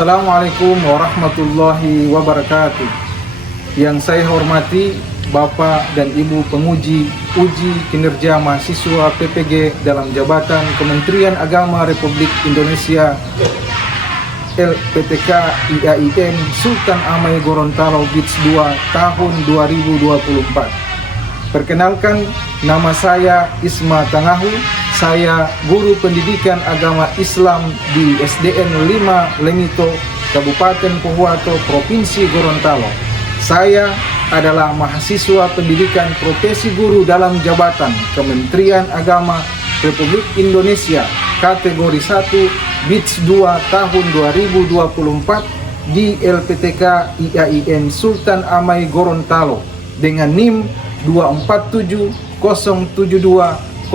Assalamualaikum warahmatullahi wabarakatuh. Yang saya hormati Bapak dan Ibu penguji uji kinerja mahasiswa PPG dalam jabatan Kementerian Agama Republik Indonesia LPTK IAIN Sultan Amai Gorontalo Beach 2 tahun 2024. Perkenalkan, nama saya Isma Tangahu. Saya guru pendidikan agama Islam di SDN 5 Lemito, Kabupaten Pohuwato, Provinsi Gorontalo. Saya adalah mahasiswa pendidikan profesi guru dalam jabatan Kementerian Agama Republik Indonesia kategori 1 Beach 2 tahun 2024 di LPTK IAIN Sultan Amai Gorontalo dengan NIM 247072053,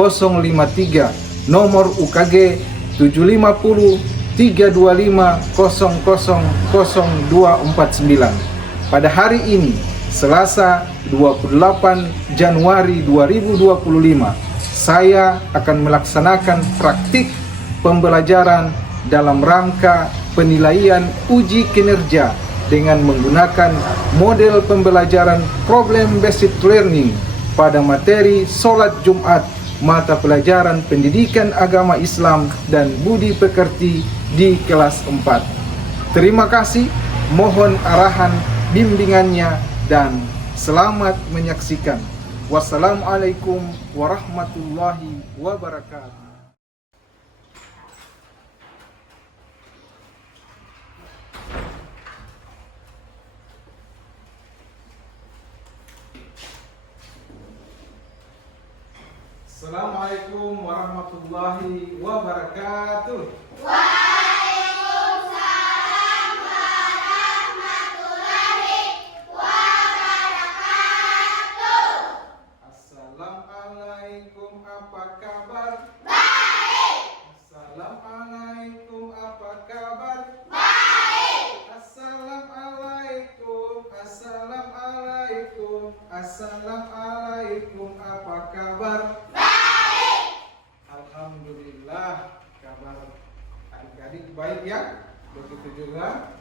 nomor UKG 7503250000249. Pada hari ini, Selasa 28 Januari 2025, saya akan melaksanakan praktik pembelajaran dalam rangka penilaian uji kinerja dengan menggunakan model pembelajaran problem based learning pada materi Sholat Jumat, mata pelajaran pendidikan agama Islam dan budi pekerti di kelas 4. Terima kasih, mohon arahan bimbingannya dan selamat menyaksikan. Wassalamualaikum warahmatullahi wabarakatuh. Assalamualaikum warahmatullahi wabarakatuh. Waalaikumsalam warahmatullahi wabarakatuh. Assalamualaikum, apa kabar? Baik. Assalamualaikum, apa kabar? Baik. Assalamualaikum, assalamualaikum, assalamualaikum, apa kabar? Alhamdulillah, kabar adik-adik baik ya. Begitu juga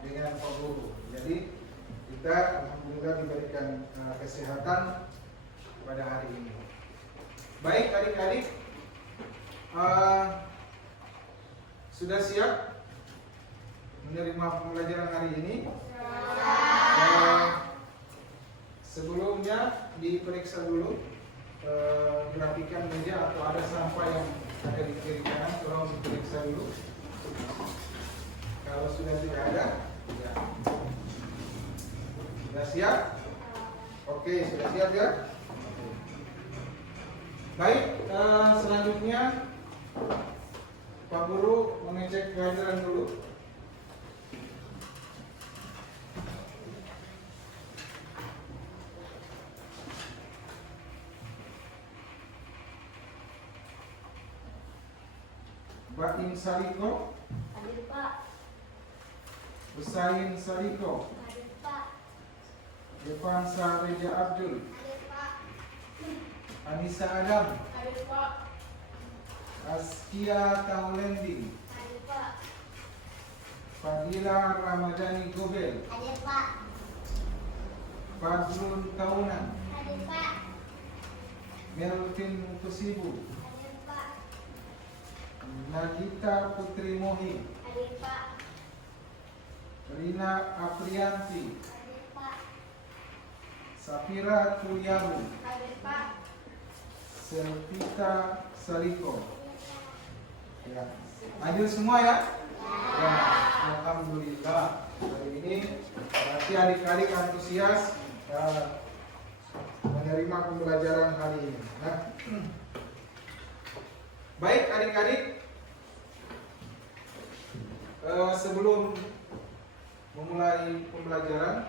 dengan Pak Guru. Jadi kita alhamdulillah diberikan kesehatan pada hari ini. Baik adik-adik, sudah siap menerima pembelajaran hari ini? Sebelumnya diperiksa dulu grafikan meja atau ada sampah yang ada di kiri kanan, tolong diperiksa dulu. Kalau sudah tidak ada, ya. Sudah siap? Oke, sudah siap ya? Baik, selanjutnya Pak Guru mengecek kehadiran dulu. Pak In Sariko, Hadir Pak. Husain Sariko, Hadir Pak. Devansa Reja Abdul, Hadir Pak. Anissa Adam, Hadir Pak. Askia Taulending, Hadir Pak. Fadila Ramadhani Gobel, Hadir Pak. Fadlun Kaunan, Hadir Pak. Melvin Kusibu, Hadir Pak. Nagita Putri Mohi, Hadir Pak. Rina Aprianti, Hadir Pak. Safira Tuyabu, Hadir Pak. Selvita Sariko. Ya, hadir semua ya? Ya, alhamdulillah. Hari ini berarti adik-adik antusias menerima pembelajaran hari ini. Nah, baik adik-adik, sebelum memulai pembelajaran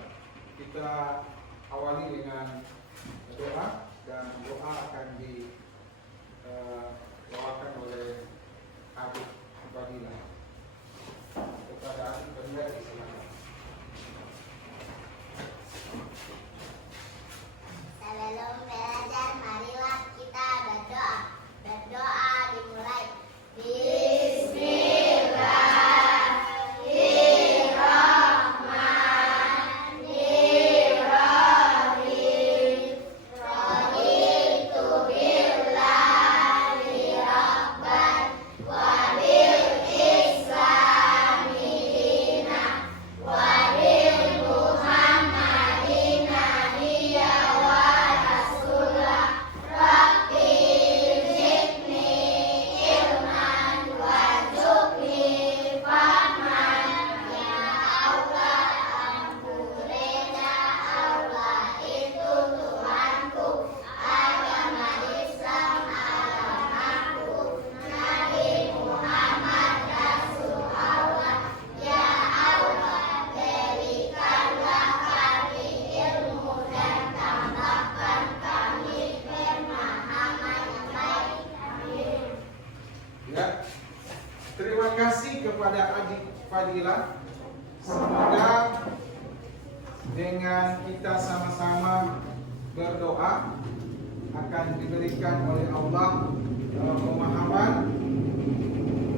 kita awali dengan doa, dan doa akan didoakan oleh Adik Fadila. Kepada Adik Fadila disilakan. Sebelum belajar, marilah kita berdoa. Berdoa dimulai. Bismillahirrahmanirrahim. kepada adik Fadilah, semoga dengan kita sama-sama berdoa akan diberikan oleh Allah pemahaman.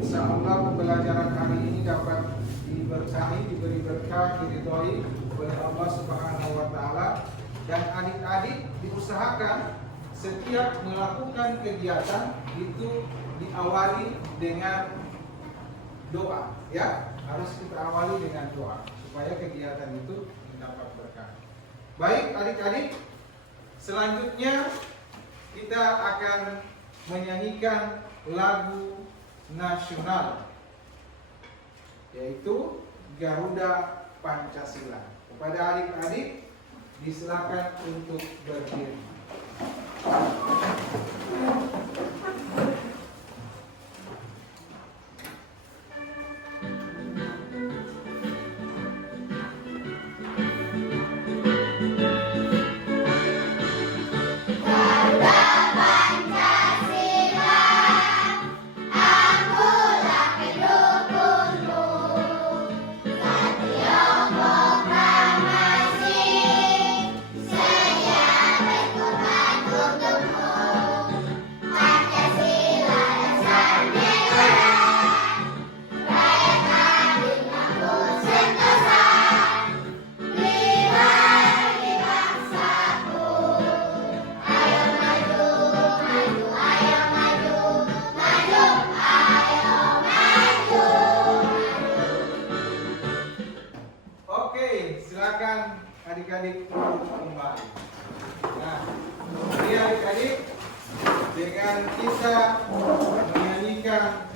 Insyaallah pembelajaran hari ini dapat diberkahi, diberi berkah, diridhoi oleh Allah Subhanahu wa taala, dan adik-adik diusahakan setiap melakukan kegiatan itu diawali dengan doa, ya. Harus kita awali dengan doa supaya kegiatan itu mendapat berkah. Baik adik-adik, selanjutnya kita akan menyanyikan lagu nasional, yaitu Garuda Pancasila. Kepada adik-adik disilakan untuk berdiri. Silakan adik-adik duduk kembali. Nah, ini adik-adik, dengan kita menyanyikan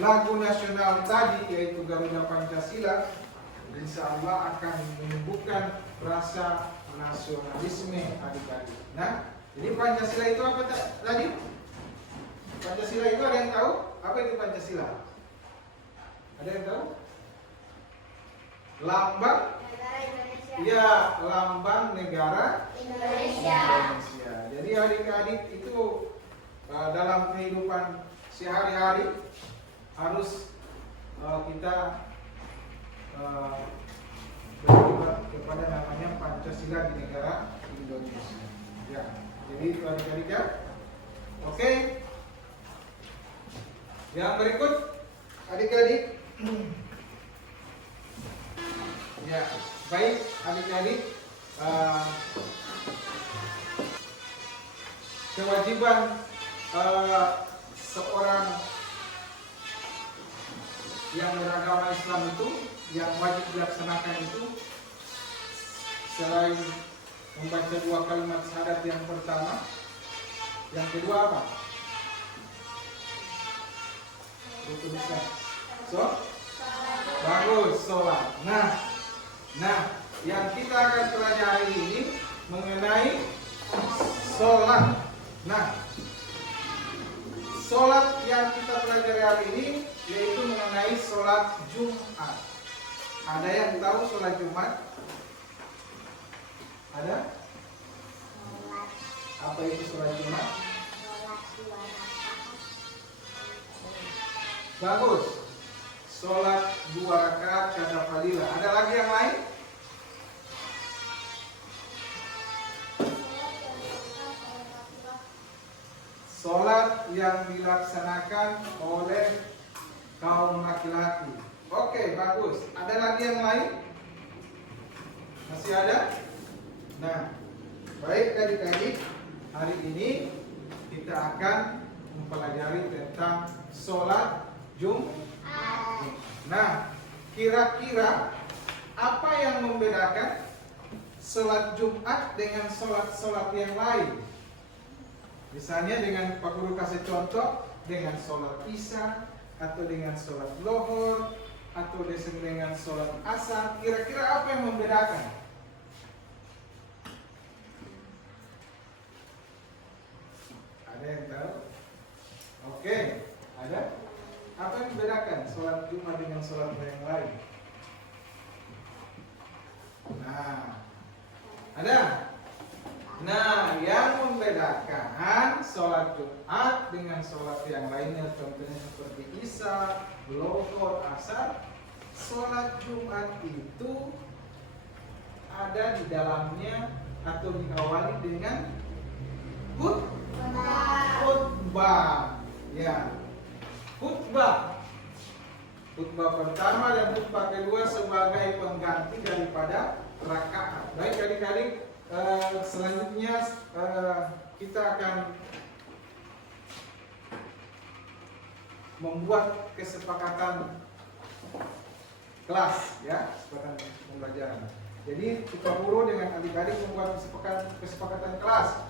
lagu nasional tadi, yaitu Garuda Pancasila, insya Allah akan menumbuhkan rasa nasionalisme adik-adik. Nah, jadi Pancasila itu apa tadi? Pancasila itu ada yang tahu? Apa itu Pancasila? Ada yang tahu? Lambang Negara Indonesia. ya, lambang negara Indonesia. Jadi adik-adik itu dalam kehidupan sehari-hari harus kita berterima kepada namanya Pancasila di negara Indonesia. Ya, jadi itu adik-adik ya. Oke. Yang berikut adik-adik. Ya, baik adik-adik, kewajiban seorang yang beragama Islam itu, yang wajib dilaksanakan itu, selain membaca 2 kalimat syahadat yang pertama, yang kedua apa? Rukun Islam. Bagus, sholat. Nah, yang kita akan pelajari ini mengenai sholat. Nah, sholat yang kita pelajari hari ini yaitu mengenai sholat Jumat. Ada yang tahu sholat Jumat? Ada? Apa itu sholat Jumat? Bagus. Sholat 2 rakaat kata Fadilah. Ada lagi yang lain? Sholat yang dilaksanakan oleh kaum laki-laki. Oke, bagus. Ada lagi yang lain? Masih ada? Nah, baik adik-adik, hari ini kita akan mempelajari tentang sholat Jumat. Nah, kira-kira apa yang membedakan sholat Jumat dengan sholat-sholat yang lain? Misalnya dengan Pak Guru kasih contoh, dengan sholat Isya, atau dengan sholat Lohor, atau dengan sholat Asar. Kira-kira apa yang membedakan? Ada yang tahu? Oke, ada? Apa yang membedakan sholat Jumat dengan sholat yang lain? Nah, ada? Nah, yang membedakan sholat Jumat dengan sholat yang lainnya, contohnya seperti Isya, Lohor, Asar. Sholat Jumat itu ada di dalamnya atau diawali dengan khutbah. Ya, khutbah pertama dan khutbah kedua sebagai pengganti daripada rakaat. Baik adik-adik, selanjutnya kita akan membuat kesepakatan kelas, ya, kesepakatan pembelajaran. Jadi kita guru dengan adik-adik membuat kesepakatan kelas.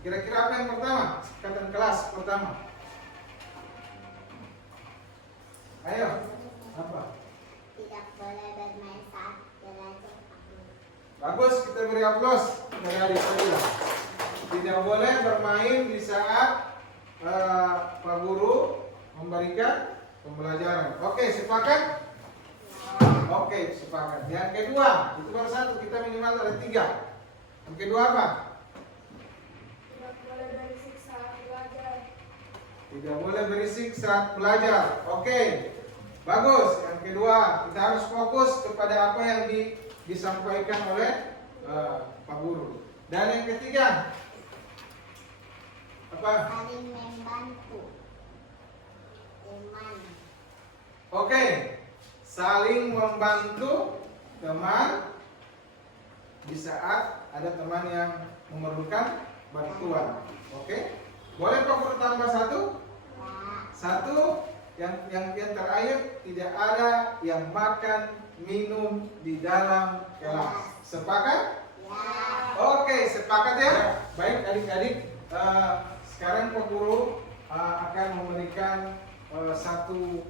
Kira-kira apa yang pertama? Kesepakatan kelas pertama. Ayo, apa? Tidak boleh bermain saat belajar. Bagus, kita beri aplaus dari adik saya. Tidak boleh bermain di saat Pak Guru memberikan pembelajaran. Oke, sepakat? Oke, sepakat. Yang kedua, itu baru satu, kita minimal ada 3. Yang kedua apa? Tidak boleh berisik saat belajar. Tidak boleh berisik saat belajar. Oke, bagus. Yang kedua, kita harus fokus kepada apa yang disampaikan oleh Pak Guru. Dan yang ketiga, apa? Saling membantu. Teman. Oke, saling membantu teman di saat ada teman yang memerlukan bantuan. Oke, boleh Pak Guru tambah satu? Ya. Satu, yang terakhir, tidak ada yang makan minum di dalam kelas. Sepakat? Ya. Oke, sepakat ya. Baik adik-adik, sekarang Pak Guru akan memberikan satu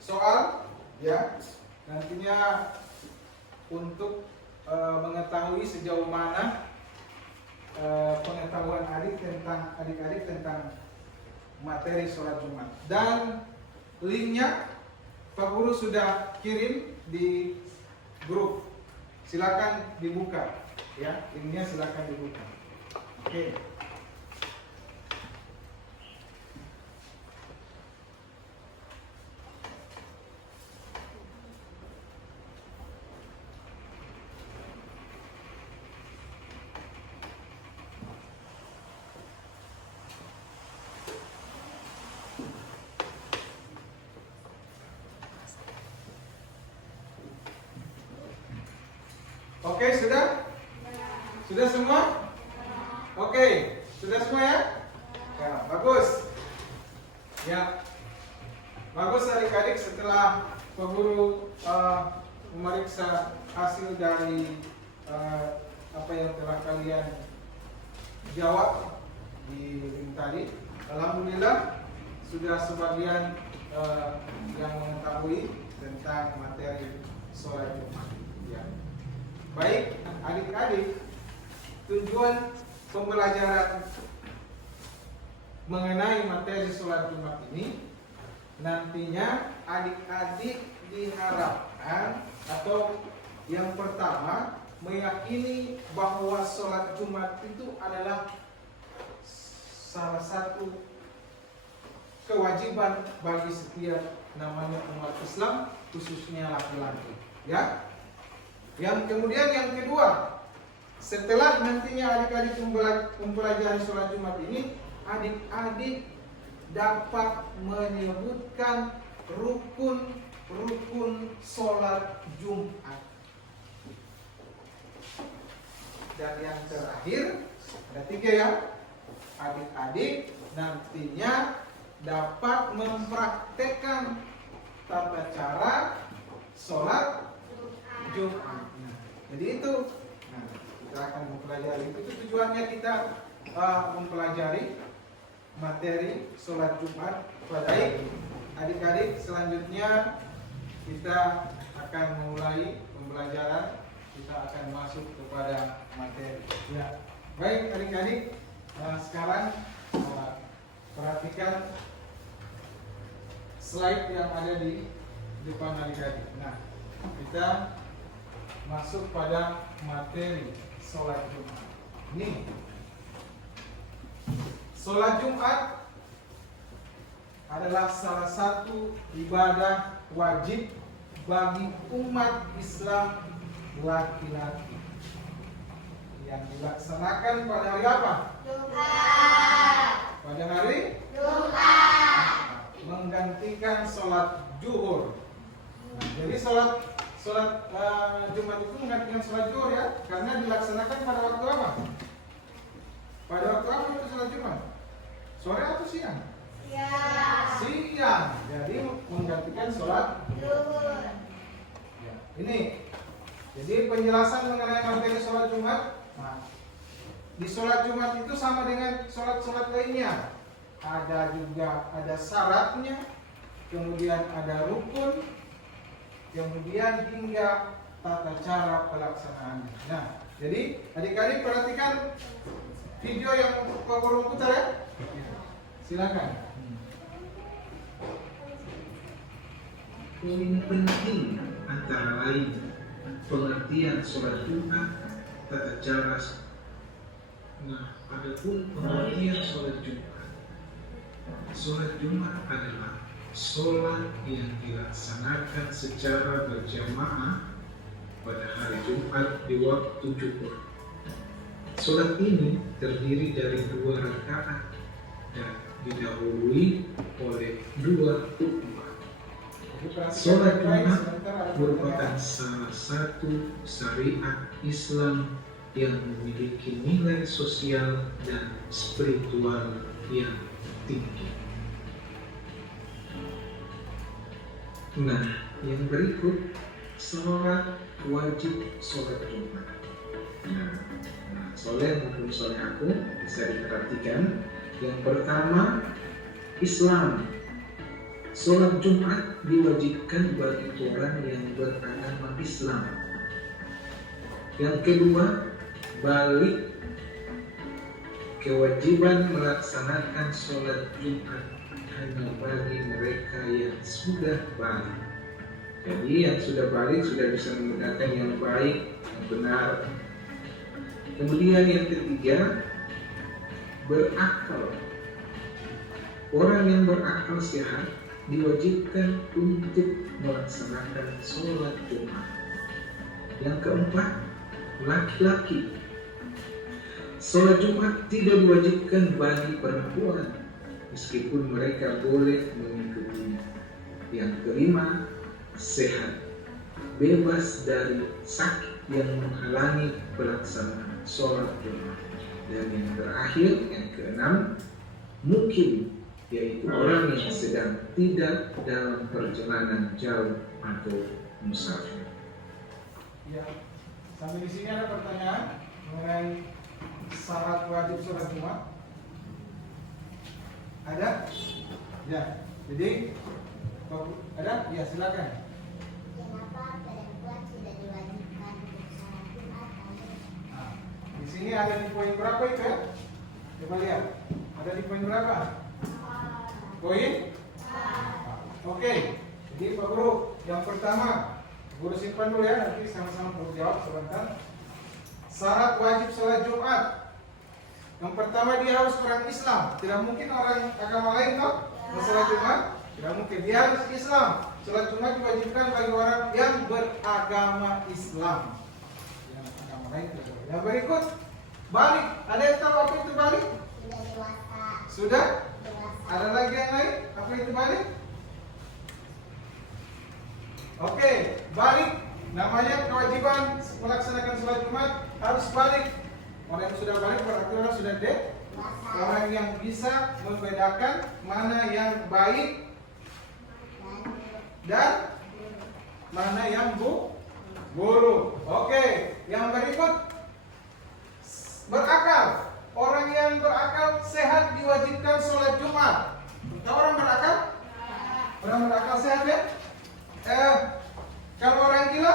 soal, ya. Nantinya untuk mengetahui sejauh mana pengetahuan adik-adik tentang materi sholat Jumat. Dan linknya Pak Guru sudah kirim di grup. Silakan dibuka, ya. Linknya silakan dibuka. Oke. Oke, sudah? Sudah semua? Oke, sudah semua ya? Ya, bagus. Ya, bagus adik-adik. Setelah Pak Guru memeriksa hasil dari apa yang telah kalian jawab di link tadi, alhamdulillah sudah sebagian yang mengetahui tentang materi sholat Jumat. Ya. Baik, adik-adik, tujuan pembelajaran mengenai materi sholat Jumat ini nantinya adik-adik diharapkan, atau yang pertama, meyakini bahwa sholat Jumat itu adalah salah satu kewajiban bagi setiap namanya umat Islam, khususnya laki-laki, ya. Yang kemudian yang kedua, setelah nantinya adik-adik mempelajari sholat Jumat ini, adik-adik dapat menyebutkan rukun sholat Jumat. Dan yang terakhir, ada 3 ya, adik-adik nantinya dapat mempraktekkan tata cara sholat Jumat. Nah, jadi itu, kita akan mempelajari itu tujuannya kita mempelajari materi sholat Jumat. Baik, adik-adik, selanjutnya kita akan memulai pembelajaran. Kita akan masuk kepada materi. Ya, baik adik-adik, sekarang perhatikan slide yang ada di depan adik-adik. Nah, kita masuk pada materi sholat Jumat. Ini sholat Jumat adalah salah satu ibadah wajib bagi umat Islam laki-laki yang dilaksanakan pada hari apa? Jumat. Pada hari Jumat. menggantikan sholat zuhur. Jadi sholat Jumat itu menggantikan sholat zuhur ya, karena dilaksanakan pada waktu apa? Pada waktu apa itu sholat Jumat? Sore atau siang? Siang. Jadi menggantikan sholat Zuhur. ya. Ini. Jadi penjelasan mengenai materi sholat Jumat. Nah, di sholat Jumat itu sama dengan sholat-sholat lainnya. Ada syaratnya, kemudian ada rukun, kemudian hingga tata cara pelaksanaannya. Nah, jadi adik-adik perhatikan video yang Pak Guru putar ya. Silakan. Poin penting antara lain pengertian sholat Jumat, tata cara. Nah, adapun pengertian sholat Jumat, sholat Jumat adalah sholat yang dilaksanakan secara berjamaah pada hari Jumat di waktu zuhur. Sholat ini terdiri dari 2 rakaat dan didahului oleh 2 khutbah. Sholat Jumat merupakan salah satu syariat Islam yang memiliki nilai sosial dan spiritual yang tinggi. Nah, yang berikut sholat wajib sholat Jumat. Nah, soleh maupun soleh aku bisa diperhatikan. Yang pertama, Islam. Sholat Jumat diwajibkan bagi orang yang beragama Islam. Yang kedua, balik. Kewajiban melaksanakan sholat Jumat hanya bagi mereka yang sudah balik. Jadi yang sudah balik sudah bisa menggunakan yang baik, yang benar. Kemudian yang ketiga, berakal. Orang yang berakal sehat diwajibkan untuk melaksanakan sholat Jumat. Yang keempat, laki-laki. Sholat Jumat tidak diwajibkan bagi perempuan, meskipun mereka boleh mengikutinya. Yang kelima, sehat, bebas dari sakit yang menghalangi pelaksanaan sholat Jumat. Dan yang terakhir, yang keenam, mukim, yaitu orang yang sedang tidak dalam perjalanan jauh atau musafir. Ya, sampai di sini ada pertanyaan mengenai syarat wajib sholat Jumat. Ada? Ya. Jadi ada? Ya, silakan. Kenapa perempuan sudah diwajibkan untuk sholat Jumat? Nah, di sini ada di poin berapa itu ya? Coba lihat. Ada di poin berapa? Poin? Oke. Jadi Pak Guru, yang pertama, Guru simpan dulu ya, nanti sama-sama perlu jawab sebentar. Syarat wajib sholat Jumat. Yang pertama, dia harus orang Islam. Tidak mungkin orang agama lain toh sholat Jumat. Tidak mungkin. Dia harus Islam. Sholat Jumat diwajibkan bagi orang yang beragama Islam. Yang agama lain tidak. Yang berikut, balik. Ada yang tahu apa itu balik? Sudah dewasa. Sudah? Dewasa. Ada lagi yang lain? Apa itu balik? Oke, balik. Namanya kewajiban melaksanakan sholat Jumat harus balik. Orang yang sudah balik berarti orang sudah Dewasa. orang yang bisa membedakan mana yang baik dan mana yang buruk. Oke, yang berikut berakal. Orang yang berakal sehat diwajibkan sholat Jumat. Tahu orang berakal? Orang berakal sehat ya? Kalau orang gila,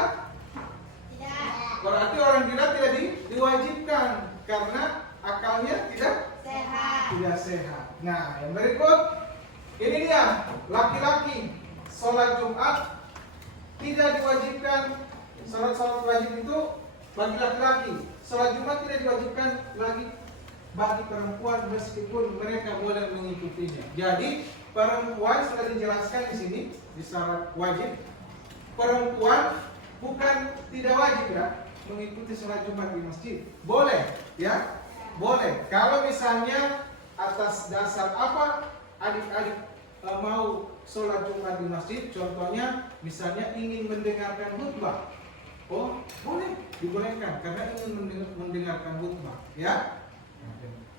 Tidak. berarti orang gila tidak diwajibkan karena akalnya tidak Sehat. sehat. Nah, yang berikut ini dia laki-laki sholat Jumat tidak diwajibkan. Sholat wajib itu bagi laki-laki. sholat Jumat tidak diwajibkan lagi bagi perempuan meskipun mereka boleh mengikutinya. Jadi perempuan sudah dijelaskan di sini di syarat wajib. Perempuan bukan tidak wajib ya mengikuti sholat Jumat di masjid. Boleh ya, boleh. Kalau misalnya atas dasar apa adik-adik mau sholat Jumat di masjid, contohnya misalnya ingin mendengarkan khutbah, oh boleh, dibolehkan karena ingin mendengarkan khutbah ya.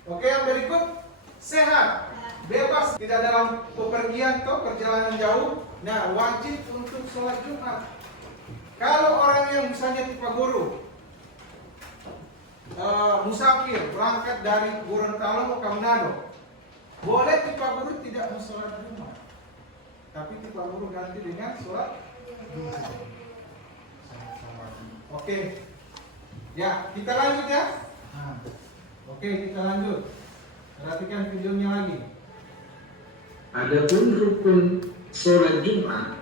Oke, yang berikut sehat, bebas, tidak dalam pepergian atau perjalanan jauh. Nah, wajib untuk sholat Jumat. Kalau orang yang misalnya tipe guru, musafir berangkat dari Gorontalo ke Manado, boleh tipe guru tidak mau sholat Jumat, tapi tipe guru ganti dengan sholat Jumat. Oke, ya kita lanjut ya. Oke, kita lanjut. Perhatikan videonya lagi. Adapun rukun sholat Jumat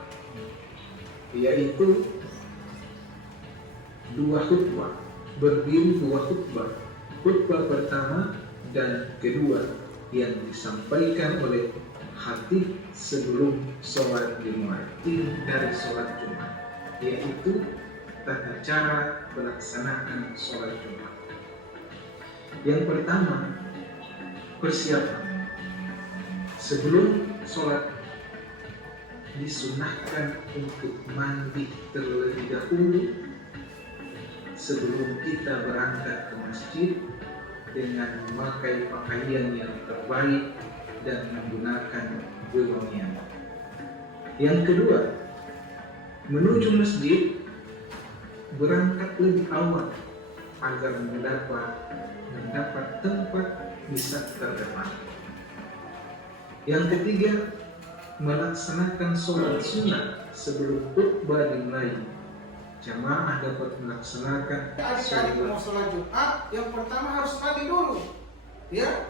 yaitu 2 khutbah, berdiri 2 khutbah. Khutbah pertama dan kedua yang disampaikan oleh khatib sebelum sholat Jumat, inti dari sholat Jumat, yaitu tata cara pelaksanaan sholat Jumat. Yang pertama, persiapan. Sebelum sholat disunahkan untuk mandi terlebih dahulu sebelum kita berangkat ke masjid dengan memakai pakaian yang terbaik dan menggunakan wewangian. Yang kedua, menuju masjid berangkat lebih awal agar mendapat tempat di saf terdepan. Yang ketiga, melaksanakan sholat sunnah sebelum khutbah dimulai. Jamaah dapat melaksanakan Adik-adik mau sholat Jumat, yang pertama harus mandi dulu, ya.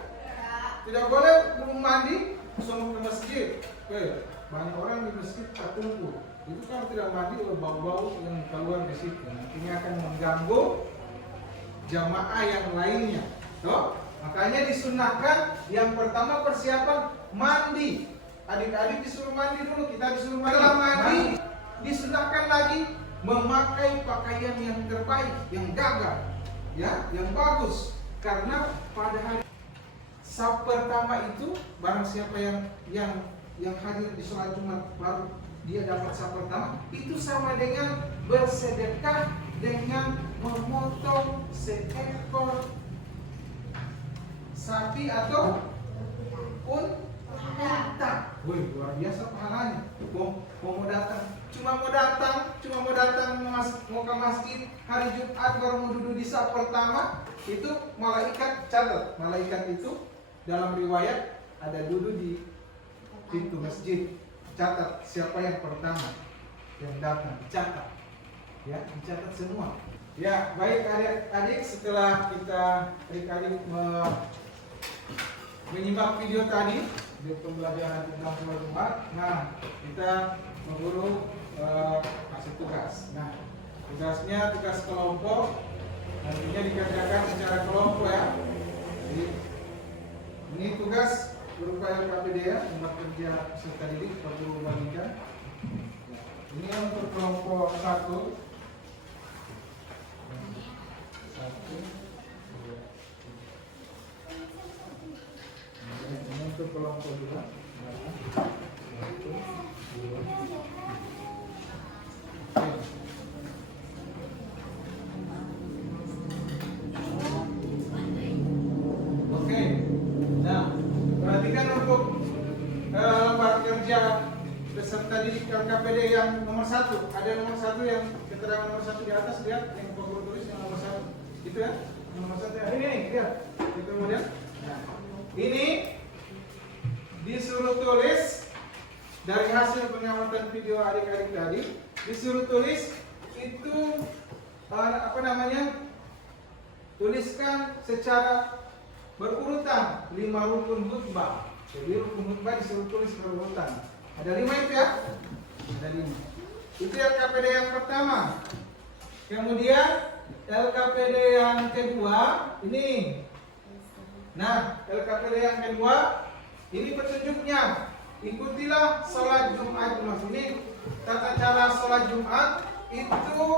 Tidak boleh belum mandi langsung ke masjid. Banyak orang di masjid terkumpul. Itu kalau tidak mandi, bau-bau yang keluar di situ, nantinya akan mengganggu jamaah yang lainnya. Tuh, makanya disunahkan yang pertama persiapan mandi. Adik-adik disuruh mandi dulu, kita disuruh mandi. Setelah mandi, disunahkan lagi memakai pakaian yang terbaik, yang gagah, ya, yang bagus. Karena pada hari saf pertama itu, barang siapa yang hadir di sholat Jumat baru dia dapat saf pertama, itu sama dengan bersedekah dengan memotong seekor sapi atau unta. Wih, luar biasa pahalanya. Mau datang mau ke masjid hari Jumat baru mau duduk di saf pertama, itu malaikat catat. Malaikat itu dalam riwayat ada duduk di pintu masjid, catat siapa yang pertama yang datang, dicatat. Ya, dicatat semua. Ya, baik adik-adik, setelah kita adik-adik menyimak video tadi, video pembelajaran tentang sholat Jumat. Nah, kita guru kasih tugas. Nah, tugasnya tugas kelompok, nantinya dikerjakan secara kelompok ya. Jadi, ini tugas berupa LKPD ya, tempat kerja peserta didik perlu bagikan. Ini untuk kelompok 1. Ini untuk kelompok 2. Oke. Nah, perhatikan untuk lembar kerja peserta didik LKPD yang nomor 1. Ada nomor 1 yang keterangan nomor 1 di atas, lihat yang Pak Guru tulis yang nomor 1. Itu ya, nomor 1 ya. Ini lihat. Itu kemudian. Nah, ini disuruh tulis dari hasil pengamatan video adik-adik tadi, disuruh tulis itu tuliskan secara berurutan 5 rukun khutbah. Jadi rukun khutbah disuruh tulis berurutan. Ada 5 itu ya? Ada 5. Itu LKPD yang pertama. Kemudian LKPD yang kedua ini. Nah, LKPD yang kedua ini petunjuknya. Ikutilah sholat Jumat. Ini tata cara sholat Jumat itu.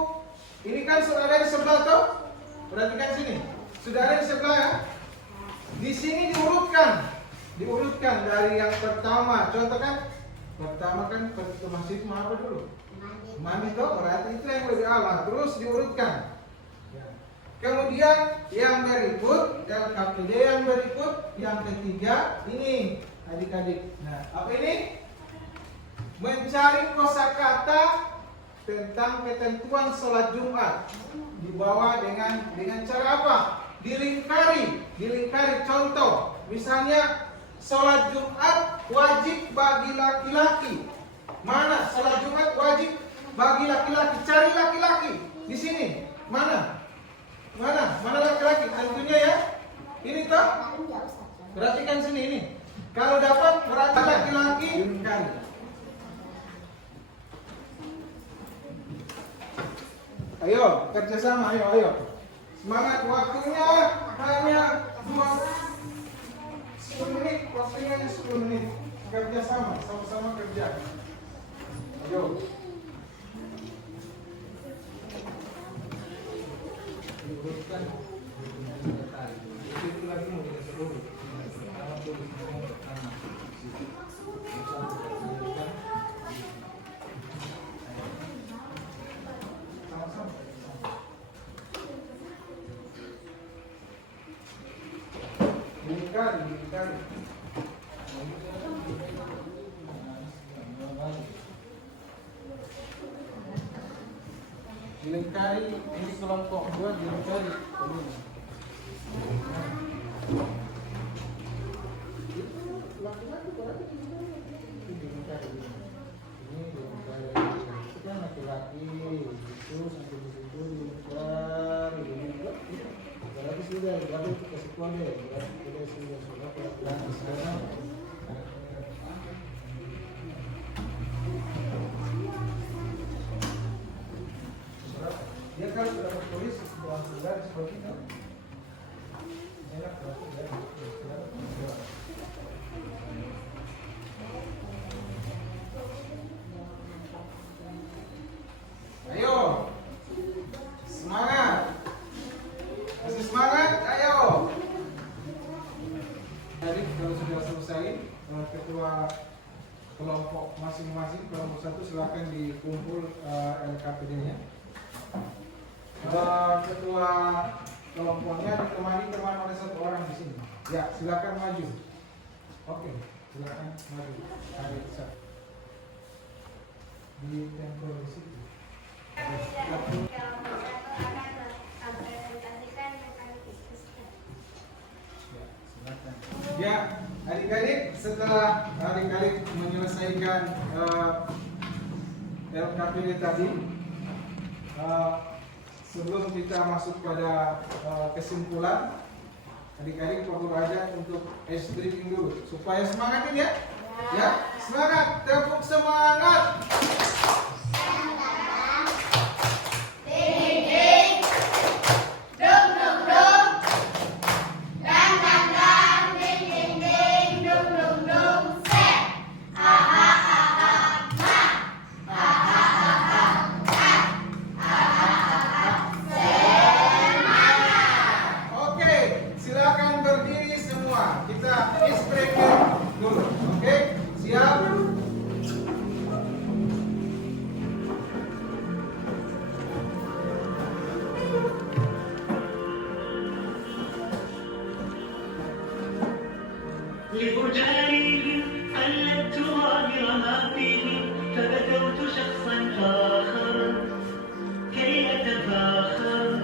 Ini kan sudah ada di sebelah tuh. Perhatikan sini. Sudah ada di sebelah ya. Di sini diurutkan dari yang pertama. Contoh kan, pertama kan ke masjid apa dulu? Mandi toh, berarti itu yang lebih awal. Terus diurutkan. Kemudian yang berikut, LKPD yang berikut, yang ketiga ini adik-adik. Nah, apa ini? Mencari kosakata tentang ketentuan sholat Jumat. Dibawa dengan cara apa? Dilingkari contoh. Misalnya sholat Jumat wajib bagi laki-laki. Mana sholat Jumat wajib bagi laki-laki? Cari laki-laki di sini. Mana laki-laki? Tentunya ya. Ini toh. Perhatikan sini ini. Kalau dapat berarti laki-laki dilingkari. Ayo, kerjasama, ayo. Semangat, waktunya hanya 10 menit, waktunya hanya 10 menit. Kerjasama, sama-sama kerja. Ayo. Itu lagi mau kita sebut. Dilingkari ini kelompok 2 dilingkari. Laki-laki itu sampai di situ dilingkari. Berarti sudah kasih kode. Berarti sudah pelan-pelan di sana. Dia kalau sudah tertulis sebuah sudah seperti itu enak ayo semangat, masih semangat, ayo. Jadi kalau sudah selesai ketua kelompok masing-masing kelompok 1 silakan dikumpul LKPD-nya. Ketua kelompoknya ditemani teman oleh 1 orang di sini. Ya, silakan maju. Oke, silakan maju. Ada bisa di tempel di situ. Ya, adik-adik, setelah adik-adik menyelesaikan LKPD tadi, sebelum kita masuk pada kesimpulan, adik-adik perlu aja untuk ice drinking dulu supaya semangatin ya. Ya, semangat, tepuk semangat. لأجاريهم قلدت غامر ما فيهم فبدوت شخصا آخر كي أتفاخر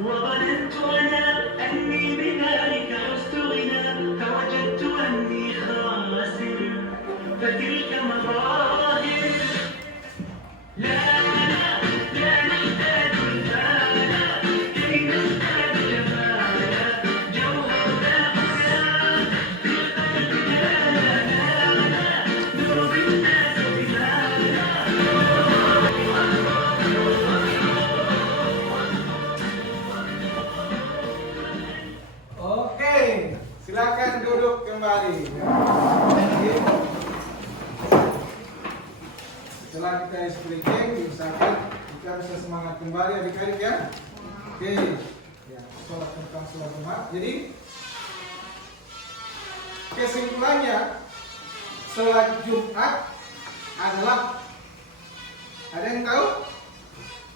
وظننت أنا أني بذلك حزت غنى فوجدت أني خاسر فتلك مظاهر لا نحتاج المال كي نزداد جمالا جوهرنا silakan duduk kembali. Oke. Setelah kita stretching, diusahakan kita bisa semangat kembali adik-adik ya. Oke. Ya, sholat tentang sholat Jumat. Jadi kesimpulannya, sholat Jumat adalah, ada yang tahu?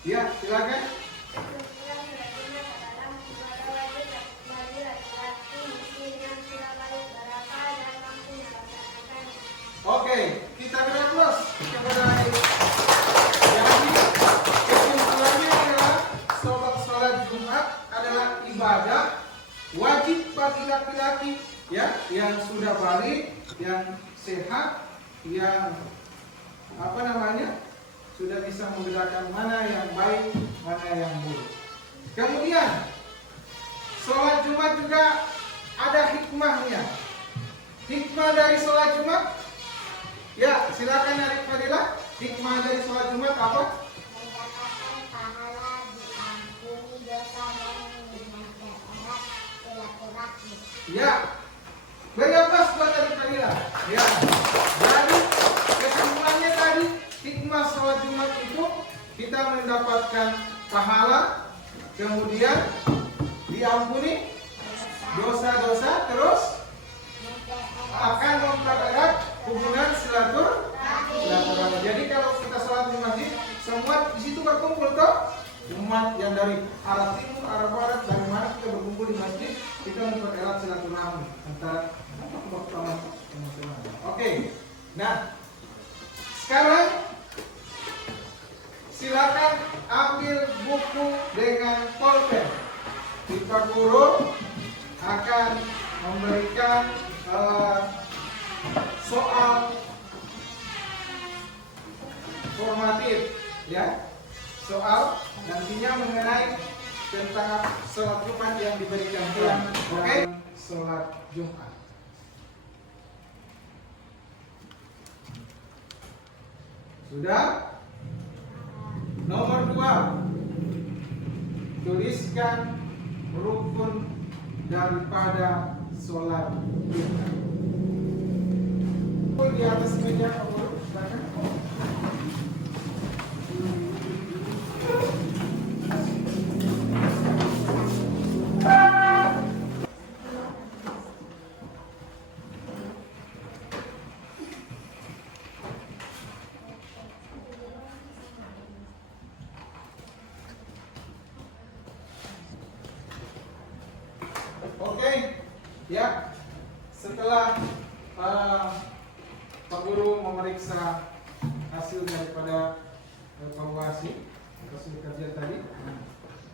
Ya, silakan. Kesimpulan sholat Jumat adalah ibadah wajib bagi laki-laki muslim yang sudah balik berakal dan mampu melaksanakannya. Oke, kita beraplos kepada adik. Jadi kesimpulannya adalah sholat Jumat adalah ibadah wajib bagi laki-laki ya, yang sudah balik, yang sehat, yang sudah bisa membedakan mana yang baik, mana yang buruk. Kemudian sholat Jumat juga ada hikmahnya. Hikmah dari sholat Jumat, ya silakan Adik Fadilah. Hikmah dari sholat Jumat apa? Mendapatkan pahala, diampuni dosa dan meningkatkan erat silaturahmi. Ya, beri aplaus buat Adik Fadilah. Ya, jadi kesimpulannya tadi, hikmah sholat Jumat itu kita mendapatkan pahala, kemudian diampuni dosa-dosa, terus akan mempererat hubungan silaturahmi. Jadi kalau kita sholat di masjid, semua di situ berkumpul toh. Umat yang dari arah timur, arah barat, dari mana kita berkumpul di masjid, kita mempererat silaturahmi antara teman-teman. Oke. Nah, sekarang silakan ambil buku dengan pulpen. Pak Guru akan memberikan soal formatif, ya, soal nantinya mengenai tentang sholat Jumat yang diberikan Tuhan. Oke, sholat Jumat. Sudah? Nomor 2, tuliskan rukun daripada sholat Jumat. Di atas meja kamu silakan. Oke, ya. Setelah Pak Guru memeriksa hasil daripada evaluasi hasil kerja tadi,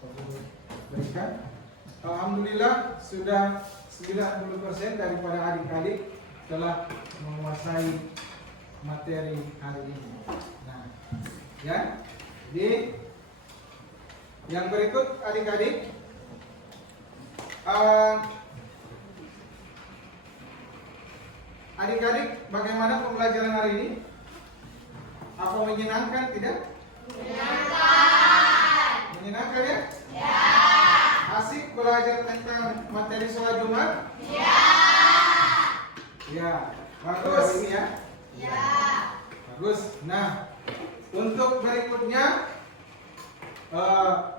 Pak Guru berikan. Alhamdulillah sudah 90% daripada adik-adik telah menguasai materi hari ini. Nah, ya. Jadi yang berikut adik-adik, adik-adik, bagaimana pembelajaran hari ini? Apa menyenangkan, tidak? Menyenangkan. Menyenangkan ya? Ya. Asik belajar tentang materi sholat Jumat? Ya. Ya. Bagus ini ya? Ya. Bagus. Nah, untuk berikutnya,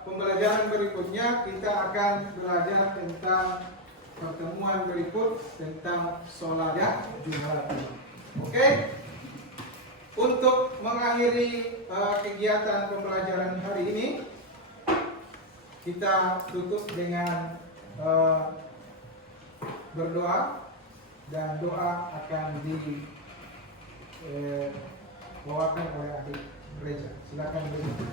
pembelajaran berikutnya kita akan belajar tentang pertemuan berikut tentang sholat Jumat. Oke? Untuk mengakhiri kegiatan pembelajaran hari ini, kita tutup dengan berdoa, dan doa akan dibawakan oleh adik gereja. Silakan gereja.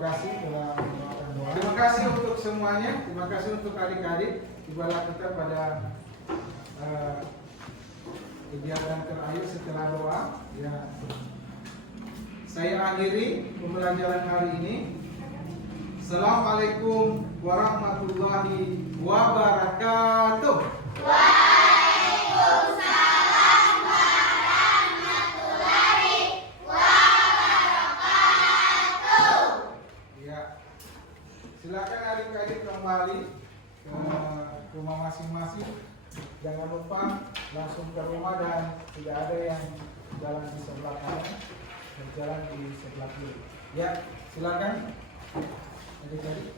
kasih telah mendoakan doa. Terima kasih untuk semuanya. Terima kasih untuk adik-adik. Tibalah kita pada kegiatan terakhir setelah doa. Ya, saya akhiri pembelajaran hari ini. Assalamualaikum warahmatullahi wabarakatuh. Waalaikumsalam warahmatullahi wabarakatuh. Ya, silakan adik-adik kembali ke rumah masing-masing. Jangan lupa langsung ke rumah dan tidak ada yang jalan di sebelah kanan, berjalan di sebelah kiri. Ya, silakan adik-adik.